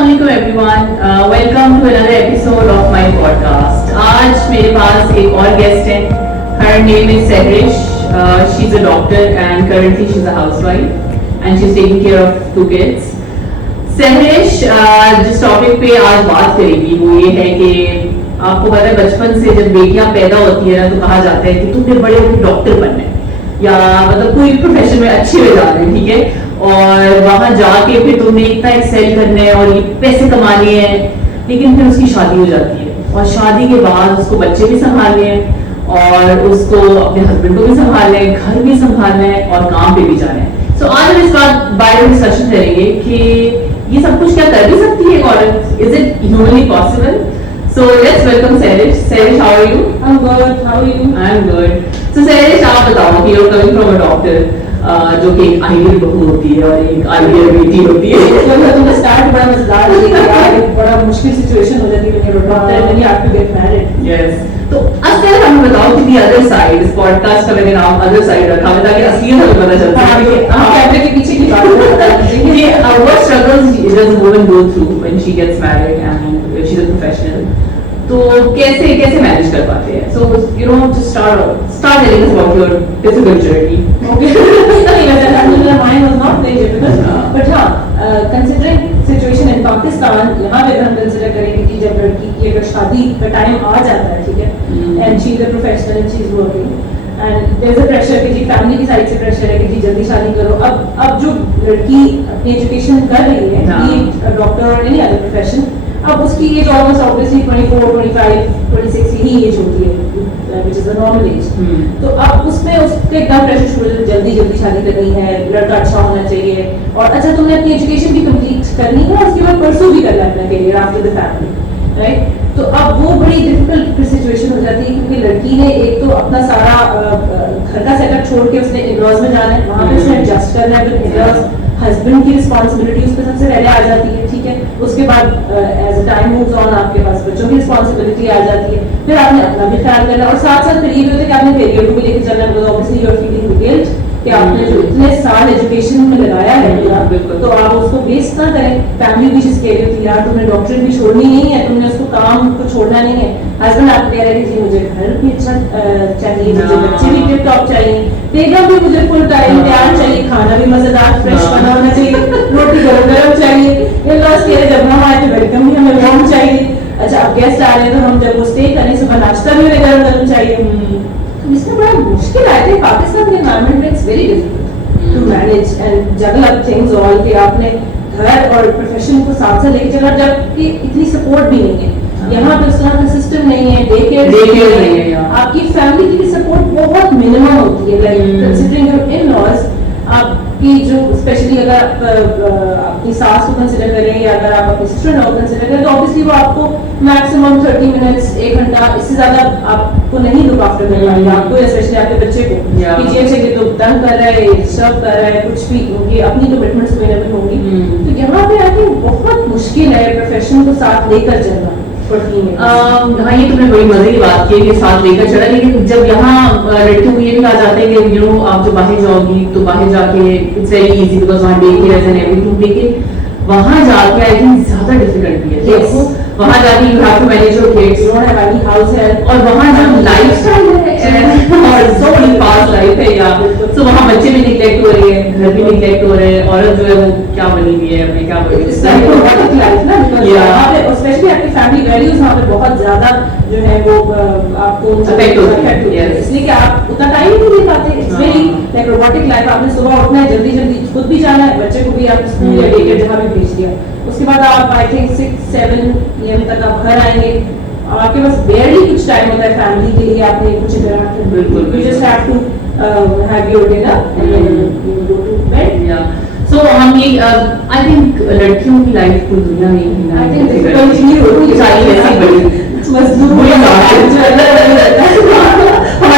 Assalamualaikum everyone. Welcome to another episode of my podcast. आज मेरे पास एक और guest है. Her name is Sehrish. She's a doctor and currently she's a housewife and she's taking care of 2 kids. Sehrish जिस topic पे आज बात करेगी वो ये है कि आपको पता है बचपन से जब बेटियां पैदा होती है ना तो कहा जाता है कि तुमने बड़े होकर डॉक्टर बनना है या मतलब कोई प्रोफेशन में अच्छी हो जाना है, ठीक है, और वहां जाके फिर तुमने इतना एक्सेल करना है और ये पैसे कमाने हैं, लेकिन फिर उसकी शादी हो जाती है और शादी के बाद उसको बच्चे भी संभालने हैं और उसको अपने हस्बैंड को भी संभालना है, घर भी संभालना है और काम पे भी जाना है. सो आज हम इस बारे में डिस्कशन करेंगे कि ये सब कुछ क्या कर भी सकती है एक औरत. Is it humanly possible? So let's welcome Sehrish. Sehrish, how are you? I'm good. How are you? I'm good. So Sehrish, आप बताओ कि you're coming from a doctor, जो कि एक आइडियल बहू होती है और एक आइडियल बेटी होती है. तो तुमने स्टार्ट बड़ा मजेदार किया यार, एक बड़ा मुश्किल सिचुएशन हो जाती है when you're a doctor and then you have to get married. Yes. तो असल हमें बताओ कि the other side, इस podcast का मैंने नाम other side रखा है ताकि असलियत हमें पता चल सके कि कैमरे के पीछे की बात ये what struggles does a woman go through when she gets married and if she's a professional. तो कैसे कैसे मैनेज कर पाते हैं? So you know just start telling us about your difficult journey. Okay. Alhamdulillah, mine was not very difficult. But हाँ, considering situation in Pakistan, यहाँ पे हम consider करेंगे कि जब लड़की की अगर शादी का टाइम आ जाता है, ठीक है, and she is a professional and she is working, and there is a pressure कि जी फैमिली की साइड से pressure है कि जी जल्दी शादी करो. अब जो लड़की अपनी एजुकेशन कर रही है, be डॉक्टर और any other profession, अब उसकी एज ऑलमोस्ट ऑब्वियसली 24, 25, 26 ही एज होती है, which is the normal age. तो अब उसमें उसके एकदम प्रेशर शुरू हो, जल्दी शादी करनी है, लड़का अच्छा होना चाहिए और अच्छा तुमने अपनी एजुकेशन भी कंप्लीट करनी है और उसके बाद परसू भी करना है अपना career after the family, right. तो अब वो बड़ी डिफिकल्ट सिचुएशन हो जाती है क्योंकि लड़की ने एक तो अपना सारा घर का सेटअप छोड़ के उसने इन-लॉज में जाना है, वहाँ पे उसने एडजस्ट करना है, फिर इन-लॉज हस्बैंड की रिस्पॉन्सिबिलिटी उस पर सबसे पहले आ जाती है, ठीक है. उसके बाद as a time moves on आपके पास बच्चों की रिस्पॉन्सिबिलिटी आ जाती है, फिर आपने अपना भी ख्याल करना और साथ साथ फिर ये भी होता है कि आपने करियर को भी लेकर चलना है. Obviously you are feeling guilt कि आपने जो इतने साल एजुकेशन में लगाया है तो आप उसको वेस्ट ना करें. फैमिली भी जिस कह रही होती है यार तुमने डॉक्टरी भी छोड़नी नहीं है, तुमने उसको काम को छोड़ना नहीं है. हस्बैंड आपको कह रहे हैं कि जी मुझे घर भी अच्छा चाहिए, मुझे बच्चे भी टिप टॉप चाहिए, बेगम भी मुझे फुल टाइम तैयार चाहिए, खाना भी मजेदार फ्रेश बना होना चाहिए, रोटी गरम चाहिए. इन-लॉज कह रहे जब हम आए तो वेलकम भी हमें वार्म चाहिए. अच्छा अब गेस्ट आ रहे हैं तो हम जब वो स्टे करें सुबह नाश्ता भी हमें गरम चाहिए. इसमें बड़ा मुश्किल आया था. पाकिस्तान के एनवायरनमेंट में it's very difficult to manage and juggle up things all कि आपने घर और प्रोफेशन को साथ साथ लेके चला जबकि इतनी सपोर्ट भी नहीं है. यहाँ पे उस तरह का सिस्टम नहीं है, डे केयर नहीं है, आपकी फैमिली की सपोर्ट बहुत मिनिमम होती है. लाइक कंसीडरिंग योर इन-लॉज, आपकी जो स्पेशली अगर आप अपनी सास को कंसिडर करें या अगर आप अपनी सिस्टर को कंसिडर करें तो ऑब्वियसली वो आपको मैक्सिमम 30 मिनट्स 1 घंटा इससे ज्यादा आपको नहीं लुक आफ्टर कर पाएंगे. आपको स्पेशली आपके बच्चे को कि ये तो तंग कर रहा है, डिस्टर्ब कर रहा है, कुछ भी उनकी अपनी कमिटमेंट्स अवेलेबल होंगी. तो यहाँ पे आई थिंक बहुत मुश्किल है प्रोफेशन को साथ लेकर चलना. हाँ ये तुमने बड़ी मजे की बात की कि साथ लेकर चला, लेकिन जब यहाँ लड़कियों को ये भी कहा जाता है कि यू नो आप जब बाहर जाओगी तो बाहर जाके इट्स वेरी इजी बिकॉज वहाँ डे केयर एंड एवरीथिंग, लेकिन वहाँ जाके आई थिंक ज्यादा डिफिकल्टी है. देखो वहाँ जाके you have to manage your kids, you don't have any house help और वहाँ जो लाइफस्टाइल है और सो बड़ी फास्ट लाइफ है यार. तो वहाँ बच्चे भी निग्लेक्ट हो रहे हैं, घर भी निग्लेक्ट हो रहे हैं, औरत जो है वो क्या बनी हुई है, मैं क्या बनी हुई है. स्पेशली आपकी फैमिली वैल्यूज वहाँ पे बहुत ज्यादा जो है वो आपको अफेक्ट होती है इसलिए कि आप उतना टाइम नहीं दे पाते. It's very like robotic life. आपने सुबह उठना है, जल्दी खुद भी जाना है, बच्चे को भी आप स्कूल या डे केयर जहाँ भी भेज दिया, उसके बाद आप आई थिंक 6-7 AM तक आप घर आएंगे और आपके पास बेयरली कुछ टाइम होता है फैमिली के लिए. आपने कुछ इंटरैक्ट बिल्कुल you just have to have your dinner and then you go to bed. So हम ये आई थिंक लड़कियों की लाइफ पूरी दुनिया में आई थिंक डिफिकल्टी होती चाहिए ऐसी बड़ी मजदूरी हमारे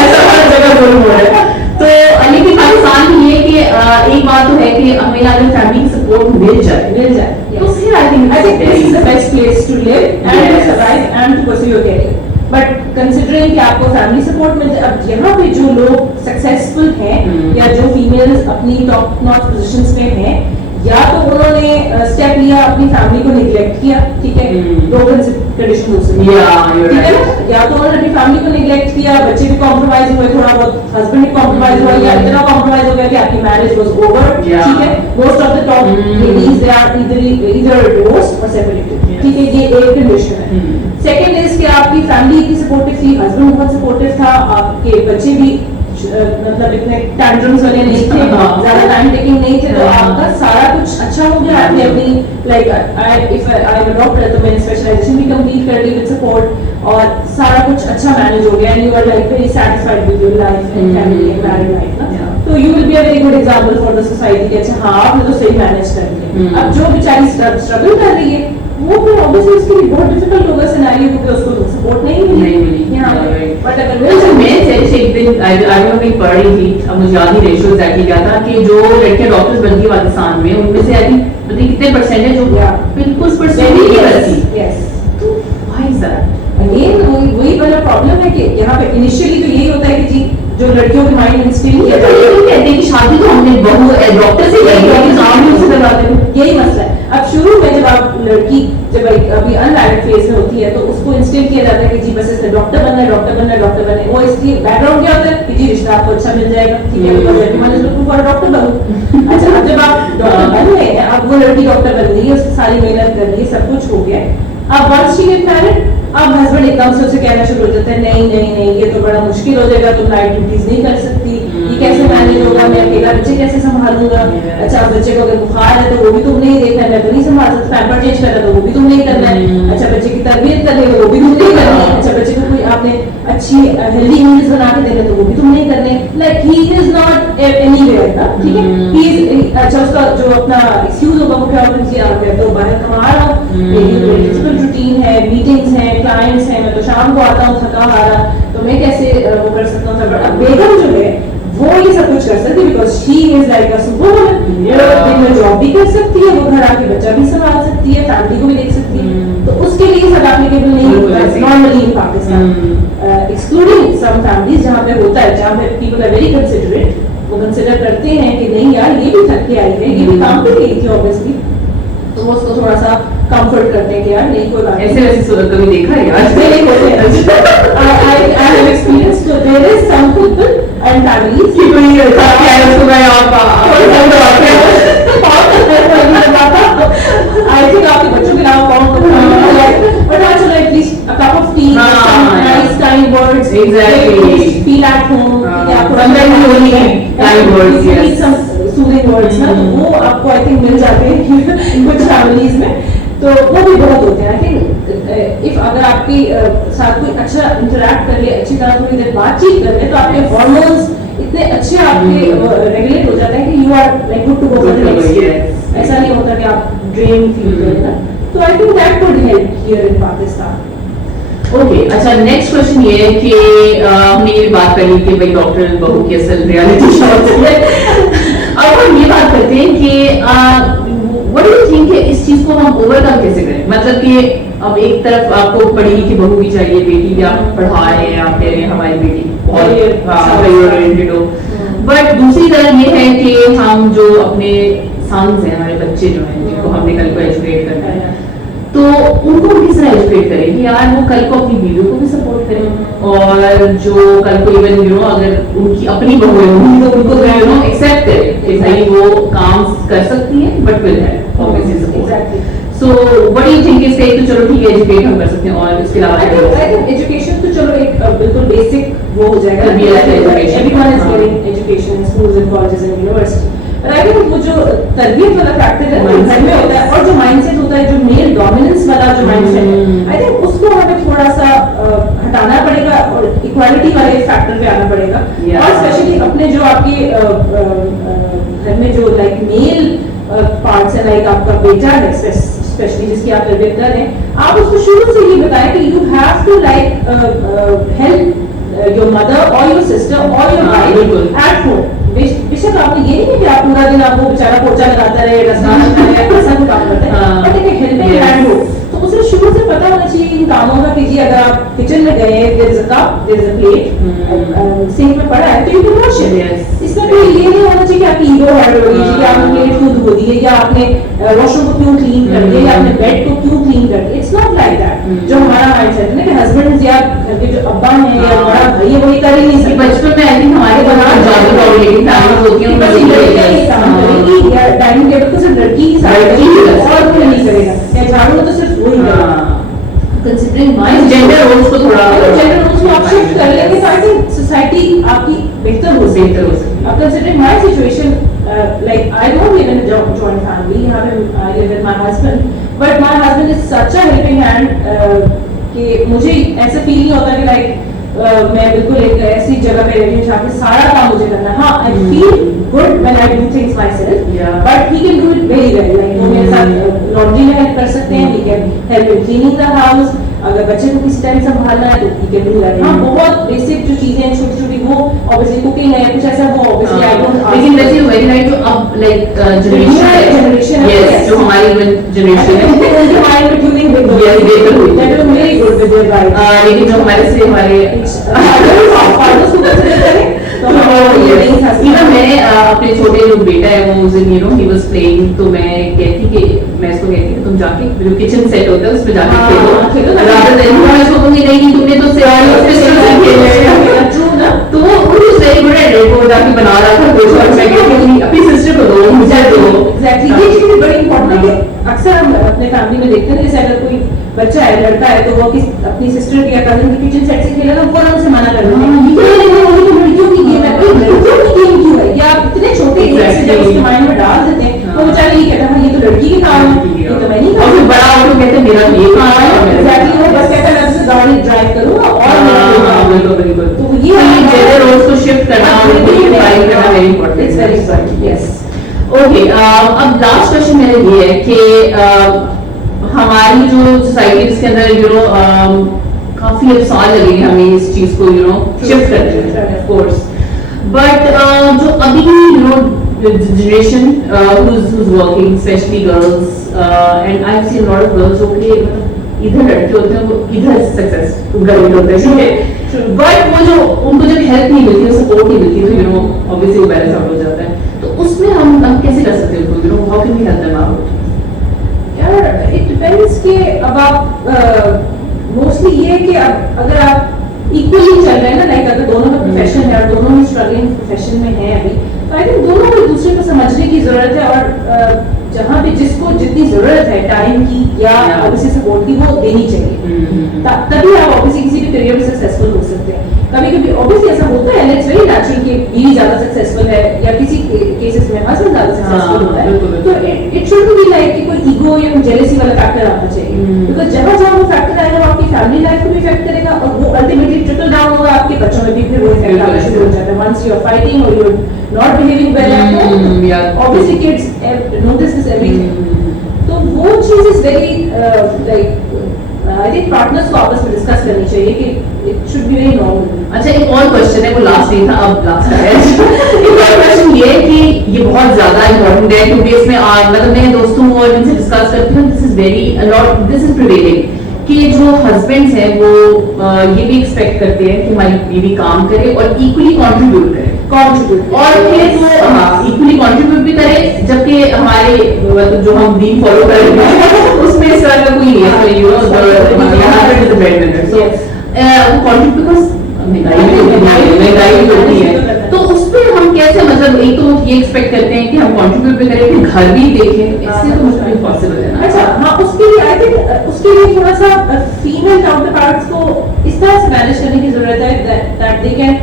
साथ हर जगह बोल हो रहा है. तो लेकिन पाकिस्तान में ये कि एक बात तो है कि हमें अगर फैमिली की सपोर्ट मिल जाए तो फिर I think this is the best place to live and to survive and to pursue your career. But considering कि आपको फैमिली सपोर्ट मिल जाए. अब यहाँ पे जो लोग सक्सेसफुल हैं या जो फीमेल्स अपनी टॉप नॉच पोजीशंस में हैं या तो उन्होंने स्टेप लिया अपनी फैमिली को निग्लेक्ट किया, ठीक है, दो कंडीशन हो सकती है, ठीक है ना, या तो उन्होंने अपनी फैमिली को निग्लेक्ट किया, बच्चे भी कॉम्प्रोमाइज हुए, थोड़ा बहुत हस्बैंड भी कॉम्प्रोमाइज हुआ, या इतना कॉम्प्रोमाइज हो गया कि आपकी मैरिज वाज ओवर, ठीक है, most of the top ladies they are either divorced और सेपरेटेड, ठीक है, ये एक कंडीशन है। सेकंड इज कि आपकी फैमिली इतनी सपोर्टिव थी, हस्बैंड बहुत सपोर्टिव था, आपके बच्चे भी मतलब इतने टैंट्रम्स वाले नहीं थे, ज्यादा टाइम टेकिंग नहीं थे, तो आपका सारा कुछ अच्छा हो गया, आपने अपनी like if I am a doctor तो मैंने स्पेशलाइजेशन भी कंप्लीट कर ली विद सपोर्ट, और सारा कुछ अच्छा मैनेज हो गया, and you are like very satisfied with your life and family and married life ना, तो you will be a very good example for the society कि अच्छा हाँ आपने तो सही मैनेज कर लिया। अब जो बेचारी स्ट्रगल कर रही है वो फिर ऑब्वियसली उसके लिए बहुत डिफिकल्ट होगा सिनेरियो, क्योंकि उसको सपोर्ट नहीं मिली यहाँ पे। बट अगर मैं एक दिन आई पढ़ रही थी, अब मुझे याद ही रेशियो एग्जैक्टली क्या था, कि जो लड़कियां डॉक्टर्स बनती है पाकिस्तान में उनमें से आई थिंक पता नहीं कितने परसेंट है जो बिल्कुल परसेंट नहीं करती। यस, तो व्हाई इज दैट? अगेन वही वाला प्रॉब्लम है कि यहाँ पे इनिशियली तो यही होता है कि जी जो लड़कियों के माइंड इंस्टिल किया जाता है, कहते हैं कि शादी तो हमने बहू डॉक्टर से करनी है, काम ही उससे करवाते हैं, यही मसला है। अब शुरू में जब आप लड़की जब अभी अनमैरिड फेज में होती है तो उसको इंस्टिल किया जाता है कि जी बस इसने डॉक्टर बनना है, डॉक्टर बनना है, डॉक्टर बनना है, वो इसलिए बैकग्राउंड क्या होता है कि जी रिश्ता आपको अच्छा मिल जाएगा, ठीक है, because everyone is looking for a doctor बनूं। अच्छा, अब जब आप डॉक्टर बन गए हैं, अब वो लड़की डॉक्टर बन गई है, उसकी सारी मेहनत कर ली, सब कुछ हो गया, अब वंस शी गेट मैरिड, अब हस्बैंड एकदम से उसे कहना शुरू हो जाता है नहीं नहीं नहीं ये तो बड़ा मुश्किल हो जाएगा, तुम नाइट ड्यूटीज नहीं कर सकती, ये कैसे मैनेज होगा, मैं अकेला बच्चे कैसे संभालूंगा, अच्छा बच्चे को अगर बुखार है तो वो भी तुम नहीं देखना है, मैं तो नहीं संभाल सकता, पैम्पर चेंज करना तो वो भी तुम नहीं करना है, अच्छा बच्चे की तरबियत करनी है वो भी तुम नहीं करनी है, अच्छा बच्चे को कोई आपने अच्छी हेल्दी मील्स बना के देने तो वो भी तुम नहीं करने, like he is not anywhere ना, ठीक है, ही इज अच्छा उसका जो अपना एक्सक्यूज होगा वो क्या होगा जी आप तो बाहर कमा रहा हूँ, मेरी रूटीन है, मीटिंग्स हैं, क्लाइंट्स हैं, मैं तो शाम को आता हूँ थका हारा, तो मैं कैसे वो कर सकता हूँ। अब बेगम जो है वो ये सब कुछ कर सकती है because she is like a super woman, दिन में जॉब भी कर सकती है, वो घर आके बच्चा भी संभाल सकती है, फैमिली को भी देख सकती है, तो उसके लिए सब एप्लीकेबल नहीं होता normally in Pakistan, excluding some families जहाँ पे होता है, जहाँ पे पीपल आर वेरी कंसिडरेट, वो कंसिडर करते हैं कि नहीं यार ये भी थक के आई है, ये भी काम पे गई थी ऑब्वियसली, तो वो उसको थोड़ा सा कंफर्ट करते हैं कि यार नहीं कोई बात ऐसे वैसे कभी देखा है यार नहीं होते हैं। I have experienced, so there is some people and families कि कोई ऐसा क्या है उसको मैं आप I think आपके बच्चों के नाम कौन but हाँ चलो at least a cup of tea, nice kind words, exactly, feel at home, sometimes you only need kind words, you need some soothing words ना, तो वो आपको I think मिल जाते हैं कुछ families में, तो वो भी बहुत होते हैं। आई थिंक इफ अगर आपकी साथ कोई अच्छा इंटरेक्ट कर ले, अच्छी तरह थोड़ी देर बातचीत कर ले, तो आपके हार्मोन्स इतने अच्छे आपके रेगुलेट हो जाते हैं कि you are like good to go for the next day, ऐसा नहीं होता कि आप ड्रेन फील करें ना, तो I think that could help here in Pakistan. Okay, अच्छा नेक्स्ट क्वेश्चन ये है कि हमने ये बात करी कि भाई डॉक्टर बहू की असल रियलिटी शो है, अब हम ये बात करते हैं कि व्हाट डू यू थिंक इस चीज को हम ओवरकम कैसे करें, मतलब कि अब एक तरफ आपको पढ़ी लिखी बहू भी चाहिए, बेटी भी आप पढ़ा रहे हैं, आप कह रहे हैं हमारी बेटी बहुत ओरिएंटेड हो, बट दूसरी तरफ ये है कि हम जो अपने सन्स हैं, हमारे बच्चे जो हैं जिनको हमने कल को एजुकेट करना है, तो उनको किस तरह एजुकेट करें कि यार वो कल को अपनी बीवियों को भी सपोर्ट करें, और जो कल को इवन यू नो अगर उनकी अपनी बहू है उनको यू नो एक्सेप्ट करें कि भाई वो काम कर सकती है but will help obviously support. So what do you think इसका, एक तो चलो ठीक है एजुकेट हम कर सकते हैं, और इसके अलावा आई थिंक एजुकेशन तो चलो एक बिल्कुल बेसिक वो हो जाएगा, everyone is getting education in schools and colleges and university, पर आई थिंक वो जो तरबियत वाला फैक्टर है घर में होता है, और जो माइंडसेट होता है, जो मेल डोमिनेंस वाला जो माइंडसेट है, आई थिंक उसको हमें थोड़ा सा हटाना पड़ेगा और इक्वालिटी वाले फैक्टर पे आना पड़ेगा, और स्पेशली अपने जो आपके घर में जो लाइक मेल पार्ट्स है, लाइक आपका बेटा है स्पेशली जिसकी आप तरबियत कर रहे हैं, आप उसको शुरू से ये बताएं कि you have to like help your mother और योर सिस्टर और योर वाइफ एट होम। बेशक आपने ये नहीं है कि आप पूरा दिन आपको बेचारा पोछा लगाता रहे, डस्टबिन लगाता रहे, ऐसा कोई काम करते हैं, बट एक हेल्पिंग हैंड हो, तो उसे शुरू से पता होना चाहिए इन कामों का कि जी अगर आप किचन में गए, there is a cup, there is a plate sink में पड़ा है तो यू कैन वॉश इट। इसमें कोई ये नहीं होना चाहिए कि आपकी ईगो हर्ट हो रही है कि आपने प्लेट क्यों धो दी है, या आपने वॉशरूम को क्यों क्लीन कर दिया, या करती, इट्स नॉट लाइक दैट। जो हमारा माइंडसेट है ना कि हस्बैंड या घर के जो अब्बा हैं या बड़ा भाई है वही कर ही नहीं सकते। बचपन में आई थिंक हमारे बनाना जादू फैमिली होती है, बस लड़कियां ही काम करेगी या डाइनिंग टेबल को सिर्फ लड़की ही साफ करेगी और कोई नहीं करेगा, या झाड़ू तो सिर्फ वही करेगा। कंसिडरिंग माय जेंडर रोल्स को थोड़ा जेंडर रोल्स को आप शिफ्ट कर लेंगे तो आई थिंक सोसाइटी आपकी बेहतर हो सकती है। अब considering my situation, like I don't live in a joint family, I live with my husband, but my husband is such a helping hand कि मुझे ऐसा फील नहीं होता कि मैं बिल्कुल एक ऐसी जगह पे रही हूँ जहाँ पे सारा काम मुझे करना है। हाँ, I feel good when I do things myself, but he can do it very well. Like वो मेरे साथ लॉन्ड्री में हेल्प कर सकते हैं, he can help in cleaning the house, अगर बच्चे को किसी टाइम संभालना है तो he can do that। हाँ, बहुत बेसिक जो चीजें हैं छोटी छोटी वो ऑब्वियसली कुकिंग है कुछ ऐसा वो ऑब्वियसली आई डोंट। लेकिन वैसे वेरी राइट, जो अब लाइक जनरेशन है, जो हमारी जनरेशन है उनके माइंड में ट्यूनिंग बिल्कुल very good with your right. लेकिन जो हमारे से हमारे फादर्स को कंसीडर करें तो इवन मैं अपने छोटे जो बेटा है वो उस दिन ही वाज प्लेइंग, तो मैं इसको कहती कि तुम जाके जो किचन सेट होता है उसमें जाके खेलो रादर देन मैं इसको कहूंगी नहीं तुमने तो सिस्टर से खेलना ट्रू ना, तो वो is very good at it. वो जाके बना रहा था कुछ और मैं कहती अपनी सिस्टर को दो, मुझे दो। एग्जैक्टली, ये चीज बड़ी इंपॉर्टेंट है कि अक्सर हम अपने फैमिली में देखते हैं जैसे अगर कोई बच्चा है लड़का है तो वो अपनी सिस्टर या कजिन के किचन सेट से खेलेगा वो उनसे मना कर देते हैं ये तो लड़कियों की गेम है, भाई लड़कियों की गेम क्यों है, या आप इतने छोटे एज से जब उसके माइंड में डाल देते हैं तो बेचारा ये कहता है ये तो लड़की के काम है, ये तो मैं नहीं और फिर बड़ा हो तो कहते हैं मेरा ये काम है। एग्जैक्टली, वो बस कहता है मैं उससे गाड़ी ड्राइव करूंगा और बिल्कुल तो ये जेंडर रोल्स को शिफ्ट करना और ड्राइव करना very important. It's very important. Yes, okay, अब लास्ट क्वेश्चन मेरा ये है कि हमारी जो सोसाइटी जिसके अंदर काफी अब साल लगेंगे हमें इस चीज को शिफ्ट करने में ऑफ कोर्स, बट जो अभी generation who's working, especially girls, and I've seen a lot of girls इधर लड़के होते हैं वो इधर सक्सेस ग्रेट होते हैं, बट वो जो उनको जब हेल्प नहीं मिलती, सपोर्ट नहीं मिलती तो ऑब्वियसली वो बैलेंस आउट हो जाता है। तो उसमें हम कैसे कर सकते हैं उनको, how can we help them out? यार इट डिपेंड्स कि अब आप मोस्टली ये है कि अगर आप इक्वली चल रहे हैं ना, लाइक अगर दोनों का प्रोफेशन है और दोनों ही स्ट्रगलिंग प्रोफेशन में है अभी, तो आई थिंक दोनों को एक दूसरे को समझने की जरूरत है और जहाँ पे जिसको जितनी जरूरत है टाइम की या ऑब्वियसली सपोर्ट की वो देनी चाहिए, तभी आप ऑब्वियसली किसी भी करियर में सक्सेसफुल हो सकते हैं। कभी कभी ऑब्वियसली ऐसा होता है, इट्स वेरी नेचुरल कि बीवी ज्यादा सक्सेसफुल है या किसी केसेस में हस्बैंड ज्यादा सक्सेसफुल होता है, तो इट शुड बी लाइक कि कोई ईगो या कोई जेलेसी वाला फैक्टर आना चाहिए, बिकॉज जहाँ जहाँ वो फैक्टर आएगा वो आपकी फैमिली लाइफ को भी इफेक्ट करेगा और वो अल्टीमेटली ट्रिकल डाउन होगा आपके बच्चों में भी, फिर वो इफेक्ट आना शुरू हो जाता है। वंस यू आर फाइटिंग और you are not behaving well at home, obviously kids notice this everything, तो वो चीज is very like I think partners को आपस में डिस्कस करनी चाहिए कि it should be very normal. अच्छा, एक और क्वेश्चन है, वो लास्ट नहीं था, अब लास्ट है। एक और क्वेश्चन ये है कि ये बहुत ज्यादा इंपॉर्टेंट है क्योंकि इसमें मतलब मैं दोस्तों और जिनसे डिस्कस करती हूँ, this is very a lot, this is prevailing कि जो हस्बैंड्स हैं वो ये भी एक्सपेक्ट करते हैं कि हमारी बीवी काम करे और इक्वली कंट्रीब्यूट करे और फिर वो इक्वली कंट्रीब्यूट भी करे, जबकि हमारे मतलब जो हम दीन फॉलो कर रहे हैं उसमें इस तरह का कोई नहीं है, you know husband is the breadwinner, so वो कंट्रीब्यूट बिकॉज़ महंगाई होती है, तो उस पर हम कैसे, मतलब एक तो ये एक्सपेक्ट करते हैं कि हम कंट्रीब्यूट भी करें फिर घर भी देखें, इससे तो मुश्किल पॉसिबल है ना। अच्छा, हाँ, उसके लिए आई थिंक उसके लिए थोड़ा सा फीमेल काउंटर पार्ट्स को इस तरह से मैनेज करने की जरूरत है that they can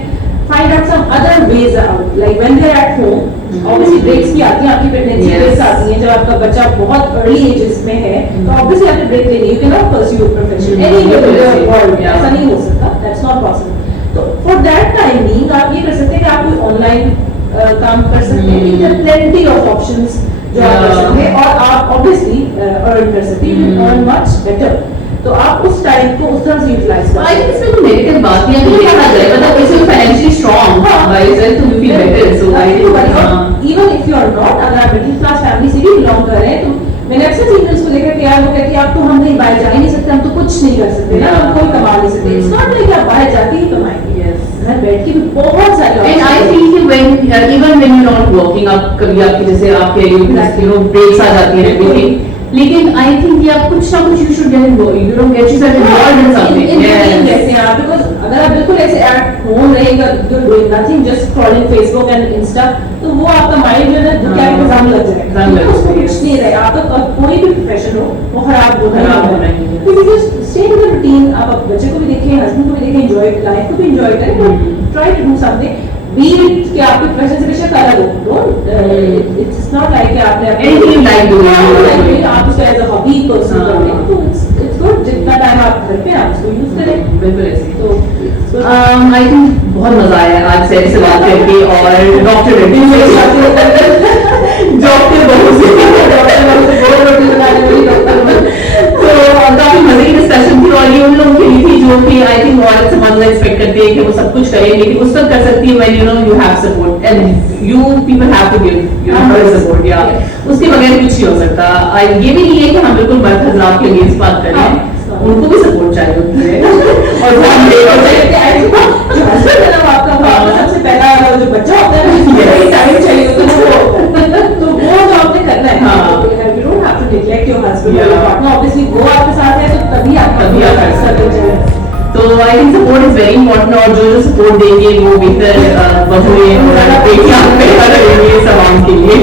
find out some other ways out, like when they are at home, obviously breaks भी आती हैं, आपकी प्रेगनेंसी ब्रेक्स आती हैं, जब आपका बच्चा बहुत अर्ली एजेस में है तो ऑब्वियसली आपने ब्रेक लेनी, you can not pursue profession anywhere in the world, ऐसा नहीं हो सकता, दैट्स नॉट पॉसिबल। तो फॉर दैट टाइम बीइंग आप ये कर सकते हैं कि आप कोई ऑनलाइन काम कर सकते हैं, there are plenty of options जो आप कर सकते हैं और आप ऑब्वियसली अर्न कर सकते हैं, you can earn much better, तो आप उस टाइम को उस तरह से यूटिलाइज करें। आई थिंक इसमें कोई नेगेटिव बात नहीं है, अगर देखा जाए मतलब इसे financially strong by self to feel better, so I think even if you are not, अगर आप मिडिल क्लास फैमिली से भी बिलोंग कर रहे हैं, तो मैंने अक्सर फीमेल्स को देखा कि यार वो कहती है आप तो हम कहीं बाहर जा ही नहीं सकते, हम तो कुछ नहीं कर सकते ना, हम कोई कमा नहीं सकते, इट्स नॉट लाइक आप बाहर जाके ही कमाएंगे, घर बैठ के भी बहुत सारे, एंड आई थिंक कि when even when you not working, आप कभी आपकी जैसे आपके यू नो ब्रेक्स आ जाती है एवरीथिंग, लेकिन आई थिंक कि आप कुछ ना कुछ you should get involve, you know, get yourself involved in something. जैसे आप, बिकॉज अगर आप बिल्कुल ऐसे एट होम रहेगा, you doing nothing, just scrolling Facebook and Insta, तो वो आपका माइंड जो है ना क्या है, जंग लग जाएगा, उसको कुछ नहीं रहे। आपका कोई भी प्रोफेशन हो वो खराब होना ही है। स्टे इन द रूटीन, आप बच्चे को भी देखें, हस्बैंड को भी देखें, एंजॉय लाइफ को भी एंजॉय करें, try to do something, be it कि आपके प्रोफेशन से बेशक अलग हो, डोंट, इट्स नॉट लाइक कि आपने Anything you like doing. आप उसको एज अ हॉबी परस्यू कर रहे हैं, तो इट्स गुड। जितना टाइम आप घर पे आप उसको यूज करें। बिल्कुल ऐसे। तो आई थिंक बहुत मजा आया आज सैरी से बात करके, और डॉक्टर रेड्डी से डॉक्टर बहू से तो काफी मजे की डिस्कशन थी, और ये उन लोगों के लिए थी जो कि आई थिंक औरत से मर्द एक्सपेक्ट करती है कि वो सब कुछ करे, लेकिन उस वक्त कर सकती है when you know you have support and you people have to give you know support, या उसके बगैर कुछ नहीं हो सकता। ये भी नहीं है कि हम बिल्कुल मर्द हजरात के अगेंस्ट बात कर रहे हैं, उनको भी सपोर्ट चाहिए होती है और वो हम देखो जो हस्बैंड है ना आपका, सबसे पहला जो बच्चा होता है ना, टाइम चाहिए होता है, तो वो जो आपने करना है, you don't have to neglect your husband और पार्टनर, ऑब्वियसली वो आपके साथ है तो तभी आप कर सकते हैं। तो I think support is very important, और जो सपोर्ट देंगे वो बेहतर बहुएं और बेटियां बेहतर रहेंगे समाज के लिए।